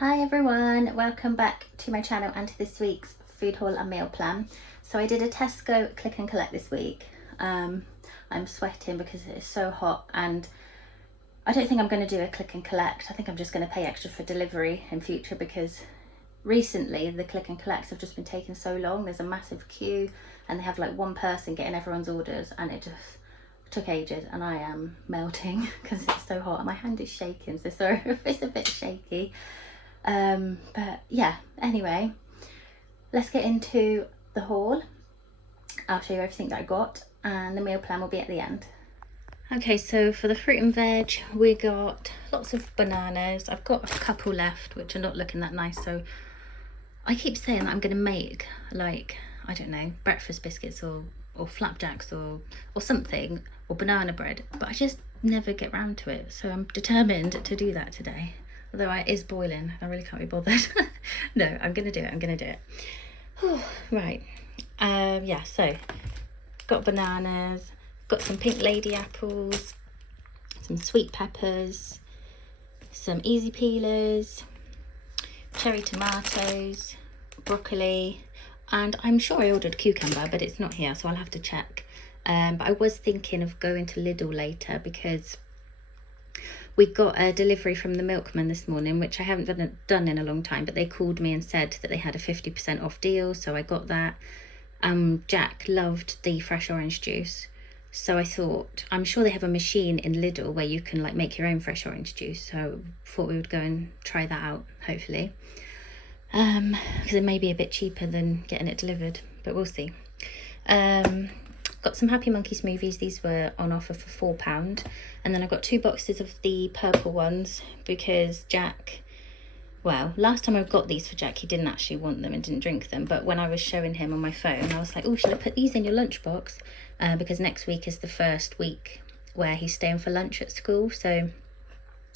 Hi everyone, welcome back to my channel and to this week's food haul and meal plan. So I did a Tesco click and collect this week. I'm sweating because it is so hot and I don't think I'm going to do a click and collect. I think I'm just going to pay extra for delivery in future because recently the click and collects have just been taking so long. There's a massive queue and they have like one person getting everyone's orders and it just took ages and I am melting because it's so hot and my hand is shaking, so sorry if it's a bit shaky. But yeah, anyway, let's get into the haul. I'll show you everything that I got and the meal plan will be at the end. Okay, so for the fruit and veg, we got lots of bananas. I've got a couple left which are not looking that nice, so I keep saying that I'm going to make, like, I don't know, breakfast biscuits or flapjacks or something, or banana bread, but I just never get round to it, so I'm determined to do that today. Although it is boiling, I really can't be bothered. No, I'm gonna do it. Oh, right, yeah, so got bananas, got some pink lady apples, some sweet peppers, some easy peelers, cherry tomatoes, broccoli, and I'm sure I ordered cucumber, but it's not here, so I'll have to check. But I was thinking of going to Lidl later because we got a delivery from the milkman this morning, which I haven't done in a long time, but they called me and said that they had a 50% off deal, so I got that. Jack loved the fresh orange juice, so I thought, I'm sure they have a machine in Lidl where you can like make your own fresh orange juice, so thought we would go and try that out, hopefully. Because it may be a bit cheaper than getting it delivered, but we'll see. Got some Happy Monkey smoothies. These were on offer for £4, and then I got 2 boxes of the purple ones because Jack, well, last time I got these for Jack, he didn't actually want them and didn't drink them, but when I was showing him on my phone, I was like, oh, should I put these in your lunchbox? Because next week is the first week where he's staying for lunch at school, so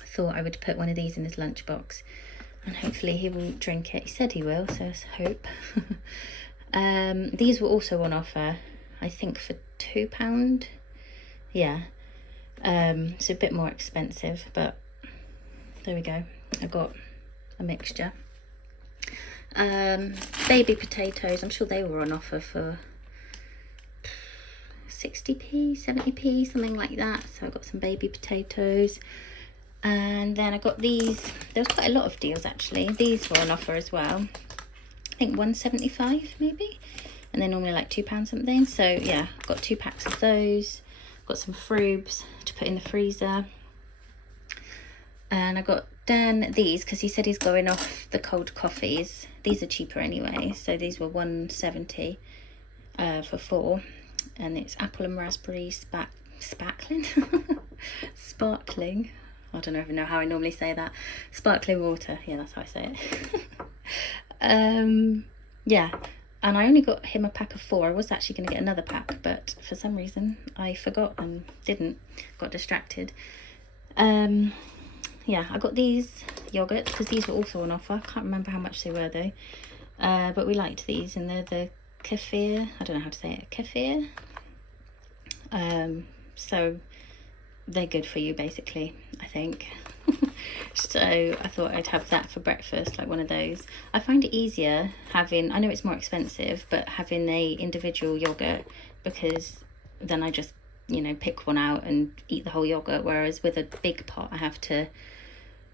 I thought I would put one of these in his lunchbox and hopefully he will drink it. He said he will, so let's hope. These were also on offer, I think for £2. Yeah, it's a bit more expensive, but there we go. I got a mixture. Baby potatoes, I'm sure they were on offer for 60p, 70p, something like that. So I got some baby potatoes. And then I got these. There was quite a lot of deals actually. These were on offer as well. I think £1.75 maybe, and they're normally like £2 something. So yeah, got 2 packs of those. Got some frubes to put in the freezer. And I got Dan these because he said he's going off the cold coffees. These are cheaper anyway, so these were £1.70 for 4, and it's apple and raspberry sparkling. I don't even know how I normally say that. Sparkling water, yeah, that's how I say it. Yeah, and I only got him a pack of 4. I was actually going to get another pack, but for some reason I forgot and didn't, got distracted. Yeah, I got these yogurts because these were also on offer. I can't remember how much they were though, but we liked these, and they're the kefir, I don't know how to say it, kefir. So they're good for you basically, I think. So I thought I'd have that for breakfast, like one of those. I find it easier having, I know it's more expensive, but having a individual yogurt, because then I just, you know, pick one out and eat the whole yogurt, whereas with a big pot I have to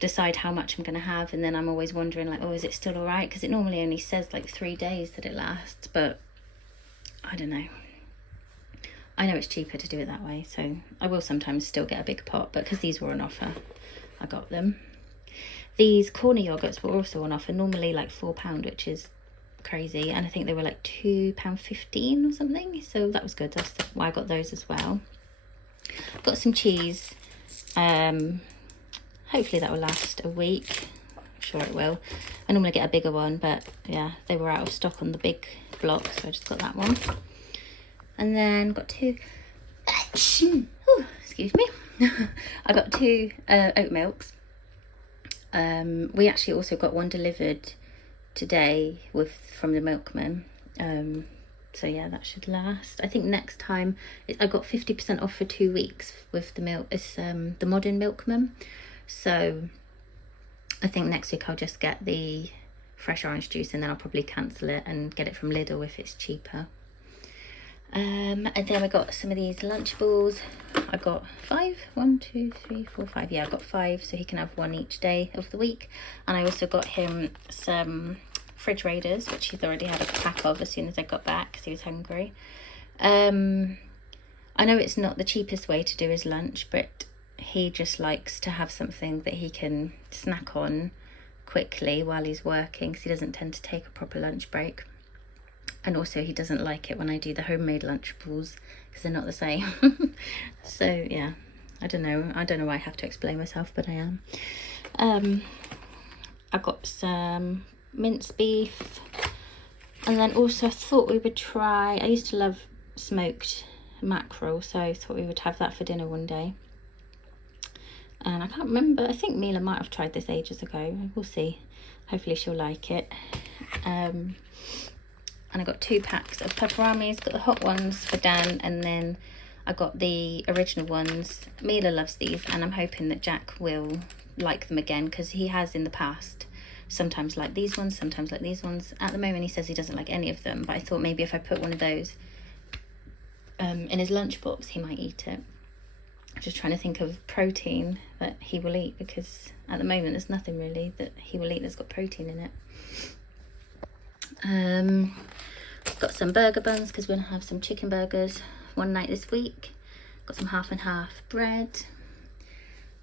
decide how much I'm going to have, and then I'm always wondering like, oh, is it still all right? Because it normally only says like 3 days that it lasts, but I don't know. I know it's cheaper to do it that way, so I will sometimes still get a big pot, but because these were on offer, I got them. These corner yogurts were also on offer, normally like £4, which is crazy, and I think they were like £2.15 or something, so that was good. That's why I got those as well. Got some cheese. Hopefully that will last a week. I'm sure it will. I normally get a bigger one, but yeah, they were out of stock on the big block, so I just got that one. And then got 2 excuse me. I got 2 oat milks. We actually also got one delivered today from the milkman. So yeah, that should last. I think next time I got 50% off for 2 weeks with the milk. It's the modern milkman. So I think next week I'll just get the fresh orange juice, and then I'll probably cancel it and get it from Lidl if it's cheaper. And then I got some of these Lunchables. I got 5, 1, 2, 3, 4, 5. Yeah, I got 5, so he can have one each day of the week. And I also got him some fridge raiders, which he's already had a pack of as soon as I got back because he was hungry. I know it's not the cheapest way to do his lunch, but he just likes to have something that he can snack on quickly while he's working, because he doesn't tend to take a proper lunch break. And also he doesn't like it when I do the homemade Lunchables, because they're not the same. So yeah, I don't know why I have to explain myself, but I am. I got some minced beef, and then also I thought we would try, I used to love smoked mackerel, so I thought we would have that for dinner one day. And I can't remember, I think Mila might have tried this ages ago. We'll see. Hopefully she'll like it. And I got 2 packs of pepperonis. Got the hot ones for Dan, and then I got the original ones. Mila loves these, and I'm hoping that Jack will like them again, because he has in the past sometimes liked these ones, sometimes like these ones. At the moment he says he doesn't like any of them, but I thought maybe if I put one of those in his lunchbox he might eat it. I'm just trying to think of protein that he will eat, because at the moment there's nothing really that he will eat that's got protein in it. Got some burger buns because we're going to have some chicken burgers one night this week. Got some half and half bread.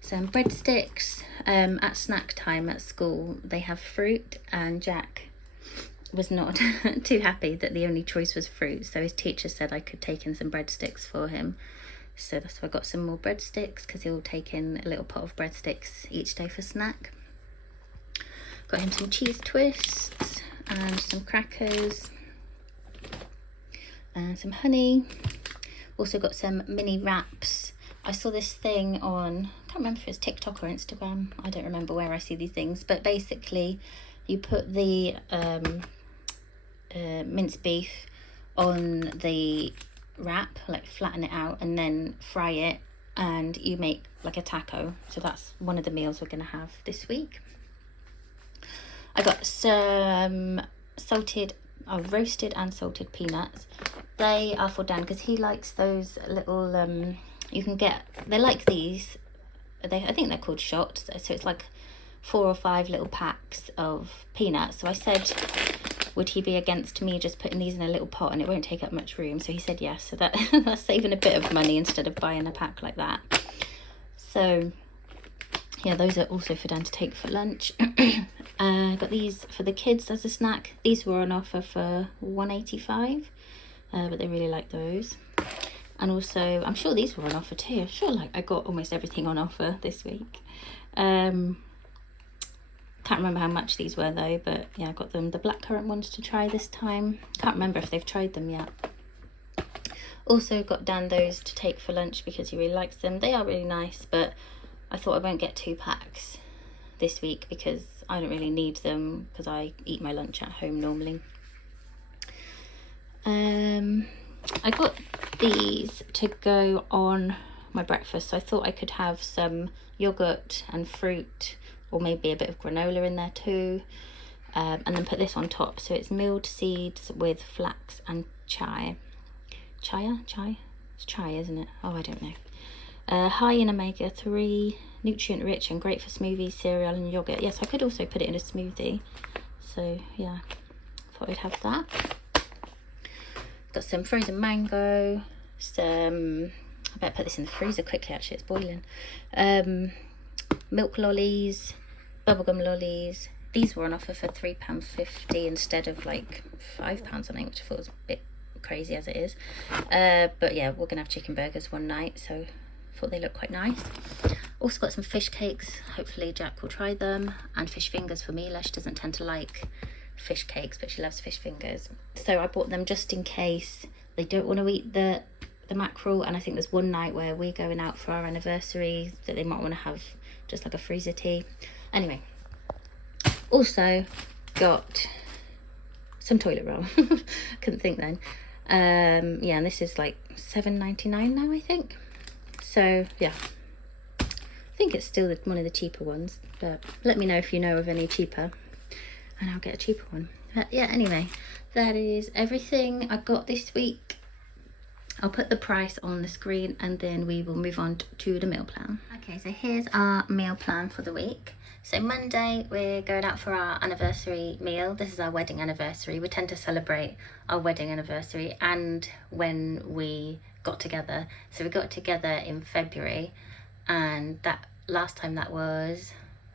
Some breadsticks. At snack time at school they have fruit, and Jack was not too happy that the only choice was fruit, so his teacher said I could take in some breadsticks for him. So that's why I got some more breadsticks, because he'll take in a little pot of breadsticks each day for snack. Got him some cheese twists and some crackers and some honey. Also got some mini wraps. I saw this thing on, I can't remember if it's TikTok or Instagram, I don't remember where I see these things, but basically you put the minced beef on the wrap, like flatten it out and then fry it, and you make like a taco. So that's one of the meals we're going to have this week. I got some roasted and salted peanuts. They are for Dan because he likes those little you can get, they're like these, I think they're called shots, so it's like 4 or 5 little packs of peanuts. So I said, would he be against me just putting these in a little pot and it won't take up much room? So he said yes. So that's saving a bit of money instead of buying a pack like that. So yeah, those are also for Dan to take for lunch. Got these for the kids as a snack. These were on offer for $1.85, but they really like those. And also, I'm sure these were on offer too. I'm sure like I got almost everything on offer this week. Can't remember how much these were though, but yeah, I got them the blackcurrant ones to try this time. Can't remember if they've tried them yet. Also got Dan those to take for lunch because he really likes them. They are really nice, but I thought I won't get 2 packs this week because I don't really need them because I eat my lunch at home normally. I got these to go on my breakfast, so I thought I could have some yogurt and fruit, or maybe a bit of granola in there too, and then put this on top. So it's milled seeds with flax and chai. Chai? It's chai, isn't it? Oh, I don't know. High in omega-3, nutrient rich and great for smoothies, cereal and yogurt. Yes, I could also put it in a smoothie. So yeah, thought I'd have that. Got some frozen mango, I better put this in the freezer quickly actually, it's boiling. Milk lollies, bubblegum lollies. These were on offer for £3.50 instead of like £5 I think, which I thought was a bit crazy as it is. But yeah, we're gonna have chicken burgers one night, so I thought they looked quite nice. Also got some fish cakes, hopefully Jack will try them, and fish fingers for Mila. She doesn't tend to like fish cakes, but she loves fish fingers, so I bought them just in case they don't want to eat the mackerel. And I think there's one night where we're going out for our anniversary that they might want to have just like a freezer tea. Anyway, also got some toilet roll. Couldn't think then. Yeah, and this is like $7.99 now I think. So yeah, think it's still one of the cheaper ones, but let me know if you know of any cheaper and I'll get a cheaper one. But yeah, anyway, that is everything I got this week. I'll put the price on the screen and then we will move on to the meal plan. Okay, so here's our meal plan for the week. So Monday, we're going out for our anniversary meal. This is our wedding anniversary. We tend to celebrate our wedding anniversary and when we got together. So we got together in February, and that last time that was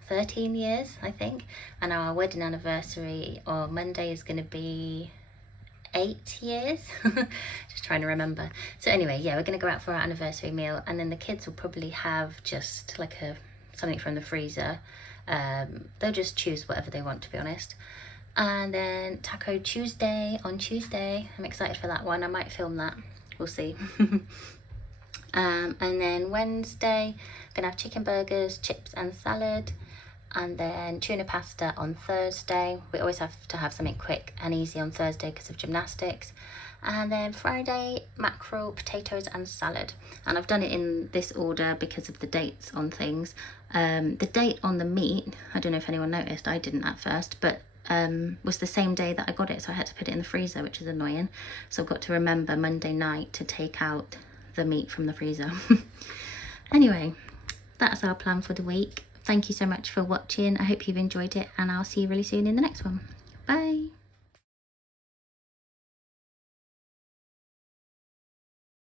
13 years, I think. And our wedding anniversary on Monday is going to be 8 years. Just trying to remember. So anyway, yeah, we're going to go out for our anniversary meal, and then the kids will probably have just like something from the freezer. They'll just choose whatever they want, to be honest. And then Taco Tuesday on Tuesday. I'm excited for that one. I might film that. We'll see. And then Wednesday, gonna have chicken burgers, chips and salad. And then tuna pasta on Thursday. We always have to have something quick and easy on Thursday because of gymnastics. And then Friday, mackerel, potatoes and salad. And I've done it in this order because of the dates on things. The date on the meat, I don't know if anyone noticed, I didn't at first, but was the same day that I got it, so I had to put it in the freezer, which is annoying. So I've got to remember Monday night to take out the meat from the freezer. Anyway, that's our plan for the week. Thank you so much for watching. I hope you've enjoyed it, and I'll see you really soon in the next one. Bye.